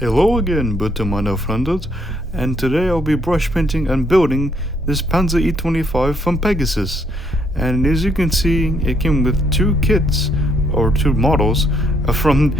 Hello again, bitte meine Freunde, and today I'll be brush painting and building this Panzer E-25 from Pegasus. And as you can see, it came with two kits, or two models, from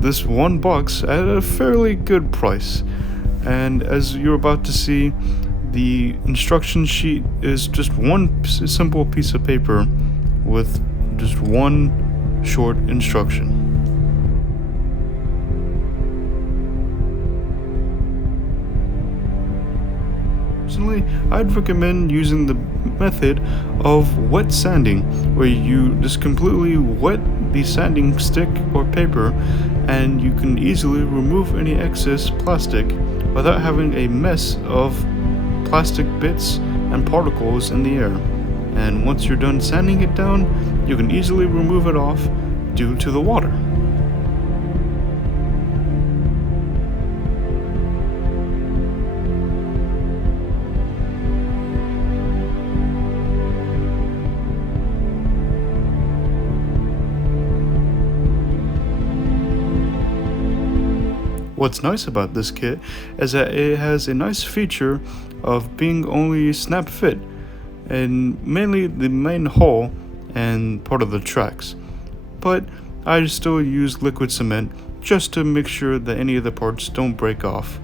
this one box at a fairly good price. And as you're about to see, the instruction sheet is just one simple piece of paper with just one short instruction. Personally, I'd recommend using the method of wet sanding, where you just completely wet the sanding stick or paper and you can easily remove any excess plastic without having a mess of plastic bits and particles in the air. And once you're done sanding it down, you can easily remove it off due to the water. What's nice about this kit is that it has a nice feature of being only snap fit, and mainly the main hull and part of the tracks. But I still use liquid cement just to make sure that any of the parts don't break off.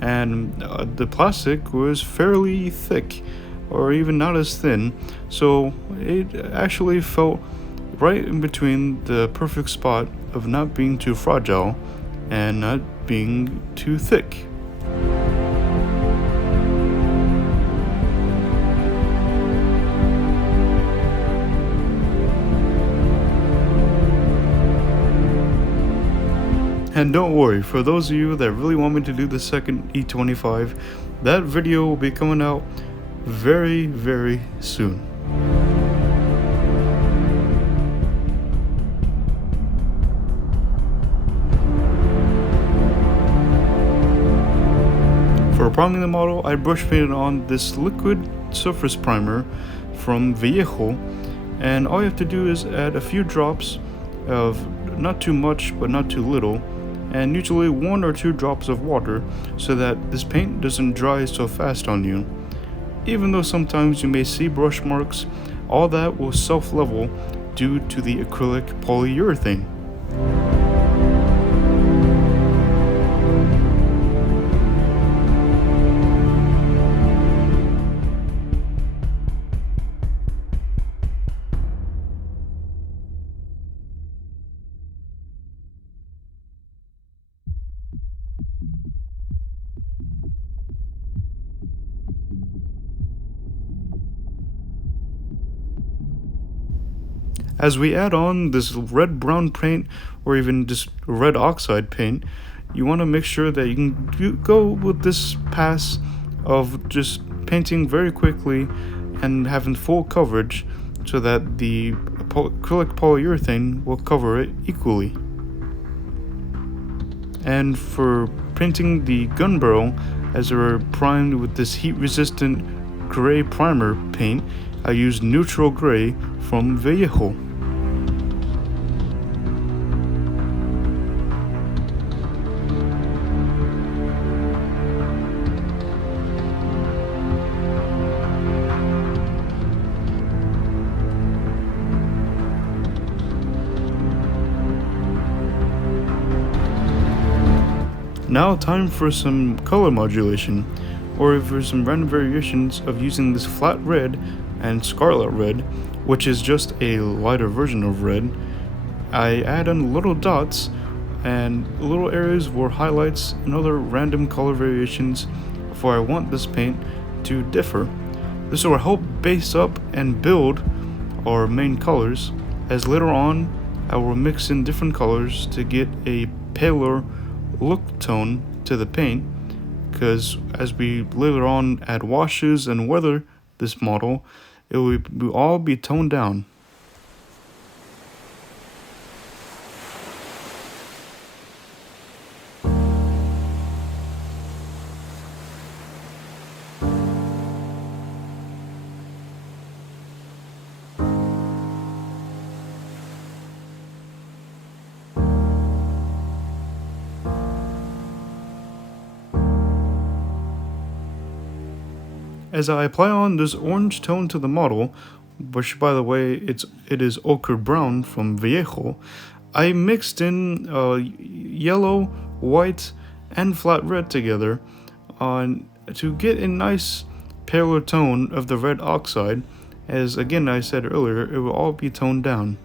And the plastic was fairly thick, or even not as thin, so it actually felt right in between the perfect spot of not being too fragile and not being too thick. And don't worry, for those of you that really want me to do the second E-25, that video will be coming out very, very soon. For priming the model, I brush painted on this liquid surface primer from Vallejo, and all you have to do is add a few drops of not too much but not too little, and usually 1 or 2 drops of water so that this paint doesn't dry so fast on you. Even though sometimes you may see brush marks, all that will self-level due to the acrylic polyurethane. As we add on this red-brown paint, or even just red oxide paint, you want to make sure that you can go with this pass of just painting very quickly and having full coverage so that the acrylic polyurethane will cover it equally. And for painting the gun barrel, as they're primed with this heat-resistant gray primer paint, I used neutral gray from Vallejo. Now time for some color modulation, or for some random variations of using this flat red and scarlet red, which is just a lighter version of red. I add in little dots and little areas where highlights and other random color variations for I want this paint to differ. This will help base up and build our main colors, as later on I will mix in different colors to get a paler look tone to the paint, because as we later on add washes and weather this model, it will all be toned down. As I apply on this orange tone to the model, which by the way it is ochre brown from Viejo, I mixed in yellow, white, and flat red together to get a nice paler tone of the red oxide, as again I said earlier, it will all be toned down.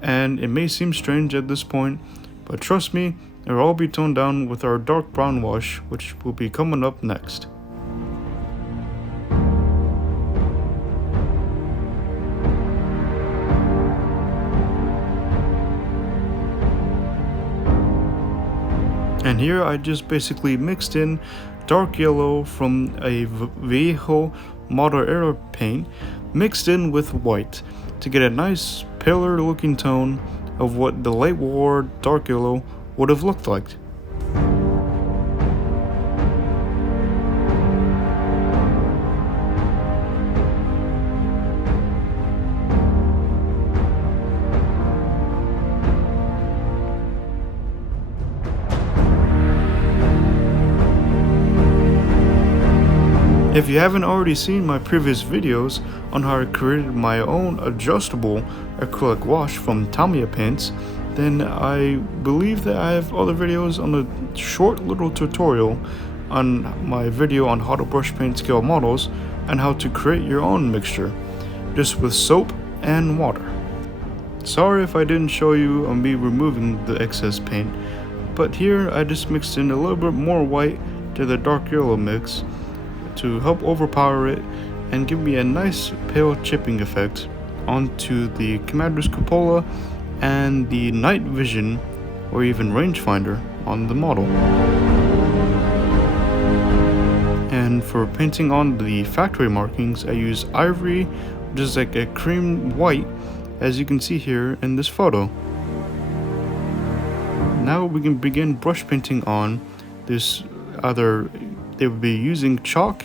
And it may seem strange at this point, but trust me, it will all be toned down with our dark brown wash, which will be coming up next. And here I just basically mixed in dark yellow from a Viejo Modulation paint mixed in with white to get a nice paler looking tone of what the late war dark yellow would have looked like. If you haven't already seen my previous videos on how I created my own adjustable acrylic wash from Tamiya paints, then I believe that I have other videos on a short little tutorial on my video on how to brush paint scale models and how to create your own mixture, just with soap and water. Sorry if I didn't show you on me removing the excess paint, but here I just mixed in a little bit more white to the dark yellow mix to help overpower it and give me a nice pale chipping effect onto the Commander's cupola and the night vision or even rangefinder on the model. And for painting on the factory markings, I use ivory, which is like a cream white, as you can see here in this photo. Now we can begin brush painting on this. Either they would be using chalk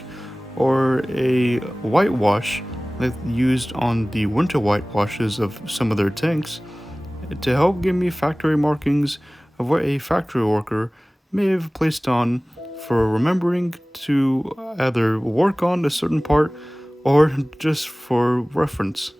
or a whitewash that used on the winter whitewashes of some of their tanks to help give me factory markings of what a factory worker may have placed on for remembering to either work on a certain part or just for reference.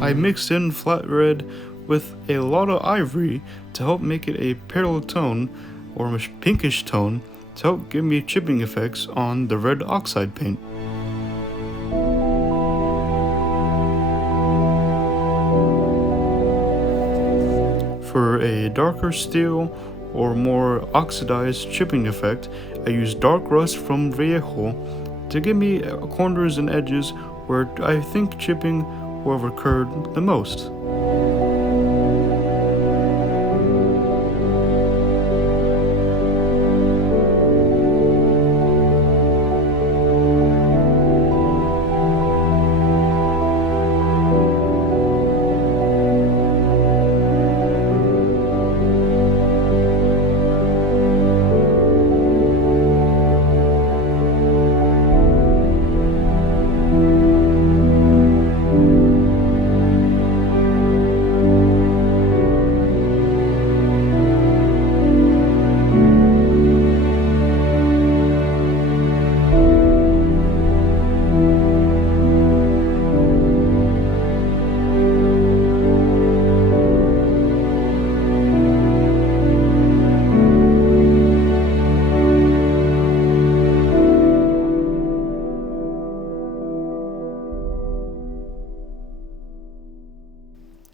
I mixed in flat red with a lot of ivory to help make it a pale tone or a pinkish tone to help give me chipping effects on the red oxide paint. For a darker steel or more oxidized chipping effect, I use dark rust from Viejo to give me corners and edges where I think chipping will have occurred the most.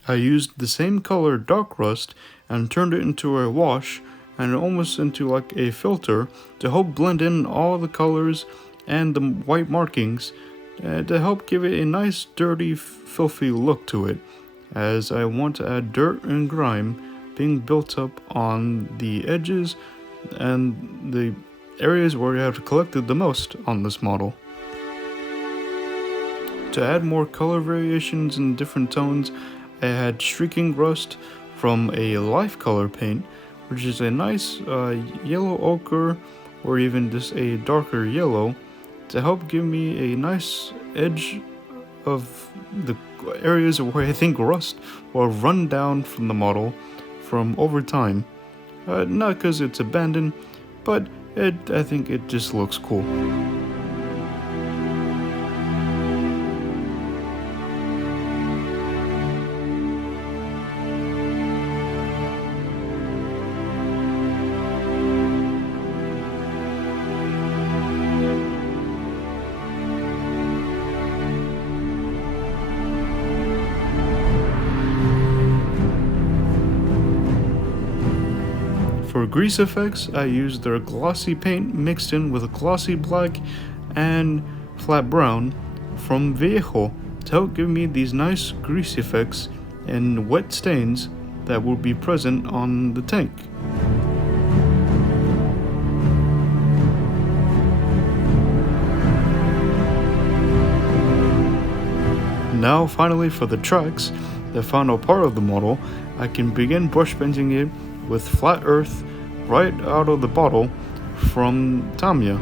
I used the same color dark rust and turned it into a wash and almost into like a filter to help blend in all the colors and the white markings to help give it a nice dirty filthy look to it, as I want to add dirt and grime being built up on the edges and the areas where I have collected the most on this model. To add more color variations in different tones, I had streaking rust from a life color paint, which is a nice yellow ochre or even just a darker yellow to help give me a nice edge of the areas where I think rust will run down from the model from over time. Not because it's abandoned, but I think it just looks cool. For grease effects, I used their glossy paint mixed in with a glossy black and flat brown from Viejo to help give me these nice grease effects and wet stains that will be present on the tank. Now finally for the tracks, the final part of the model, I can begin brush painting it with flat earth right out of the bottle from Tamiya.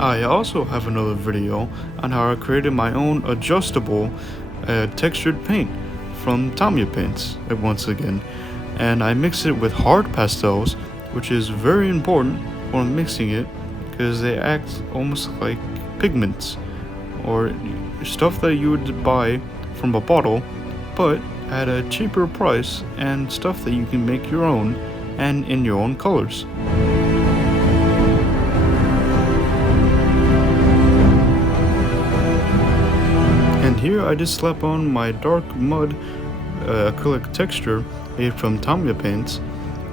I also have another video on how I created my own adjustable textured paint from Tamiya paints once again, and I mix it with hard pastels, which is very important when mixing it because they act almost like pigments or stuff that you would buy from a bottle but at a cheaper price, and stuff that you can make your own and in your own colors. And here I just slap on my dark mud acrylic texture made from Tamiya paints,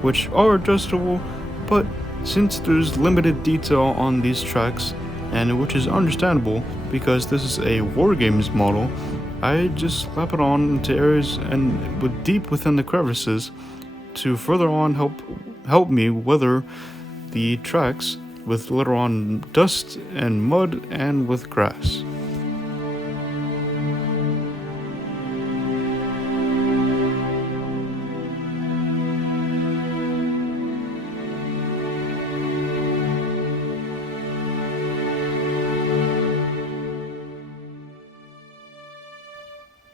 which are adjustable, but since there's limited detail on these tracks, and which is understandable because this is a Wargames model, I just slap it on into areas and deep within the crevices to further on help me weather the tracks with later on dust and mud and with grass.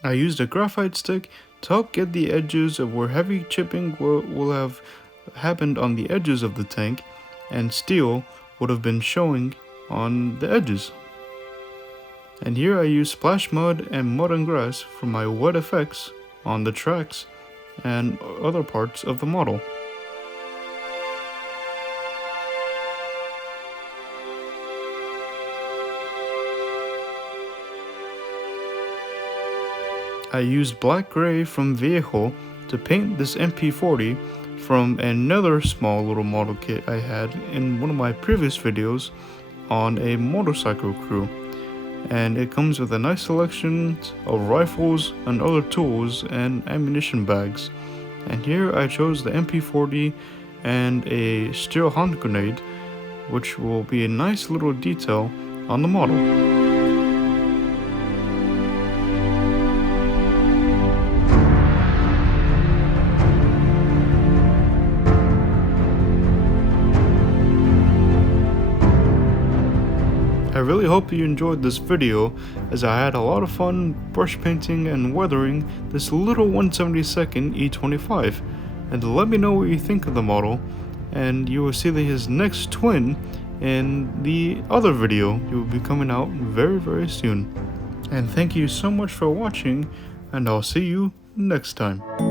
I used a graphite stick to help get the edges of where heavy chipping will have happened on the edges of the tank, and steel would have been showing on the edges. And here I use splash mud and mud and grass for my wet effects on the tracks and other parts of the model. I used black gray from Viejo to paint this MP40 from another small little model kit I had in one of my previous videos on a motorcycle crew, and it comes with a nice selection of rifles and other tools and ammunition bags. And here I chose the MP40 and a steel hand grenade, which will be a nice little detail on the model. I really hope you enjoyed this video, as I had a lot of fun brush painting and weathering this little 1/72 E-25, and let me know what you think of the model, and you will see his next twin in the other video. It will be coming out very soon. And thank you so much for watching, and I'll see you next time.